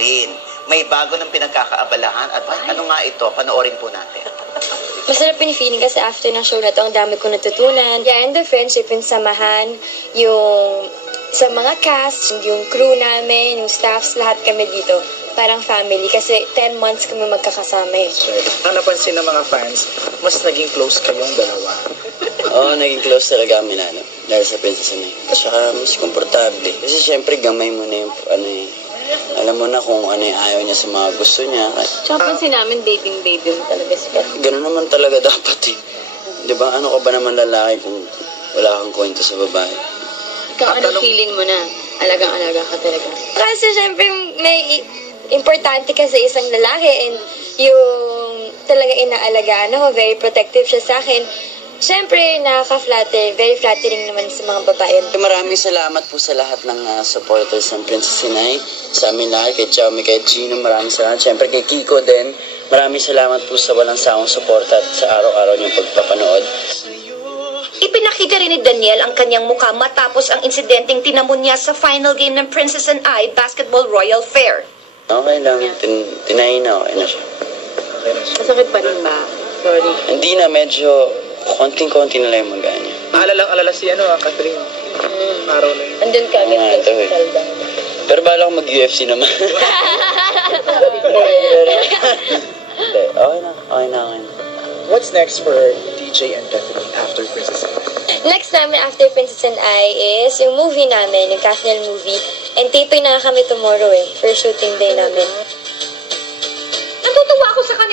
Catherine. May bago ng pinagkakaabalahan at ano nga ito? Panoorin po natin. Masarap yung feeling kasi after ng show na to, ang dami ko natutunan. Yeah, and the friendship, yung samahan, yung sa mga cast, yung crew namin, yung staffs, lahat kami dito. Parang family kasi 10 months kami magkakasama eh. Ang napansin ng mga fans, mas naging close kayong dalawa. Oo, naging close talaga kami lalo. Dahil sa Princess Inay. Tsaka mas komportable. Kasi syempre gamay mo na yung alam mo na kung ano yung ayaw niya sa mga gusto niya. Tsaka pansin namin, baby mo talaga siya. Ganun naman talaga dapat eh. Diba? Ano ka ba naman lalaki kung wala kang kwento sa babae? Ikaw, anong feeling mo na? Alagang-alaga ka talaga. Kasi syempre, may importante ka sa isang lalaki and yung talaga inaalagaan ako, very protective siya sa akin. Siyempre, nakaka-flatter. Very flattering naman sa mga babae. Maraming salamat po sa lahat ng supporters ng Princess Inay. Sa amin lahat, kay Xiaomi, kay Gino, maraming salamat. Siyempre kay Kiko din, maraming salamat po sa walang sawang suporta at sa araw-araw niyong pagpapanood. Ipinakita rin ni Daniel ang kanyang mukha matapos ang insidenteng tinamon niya sa final game ng Princess and I Basketball Royal Fair. Okay lang, tinahin na, okay na siya. Masakit pa rin ba? Sorry. Hindi na, medyo konting-konti na lang yung magaan niya. Alalang-alala si Catherine. Araw na yun. Andun ka agad sa hospital. Pero bala ko mag-UFC naman. Okay na. What's next for DJ and Catherine after Princess Inay? Next namin after Princess and I is yung movie namin, yung Catherine movie. And taping na kami tomorrow eh, for shooting day namin. Natutuwa ako sa kanila.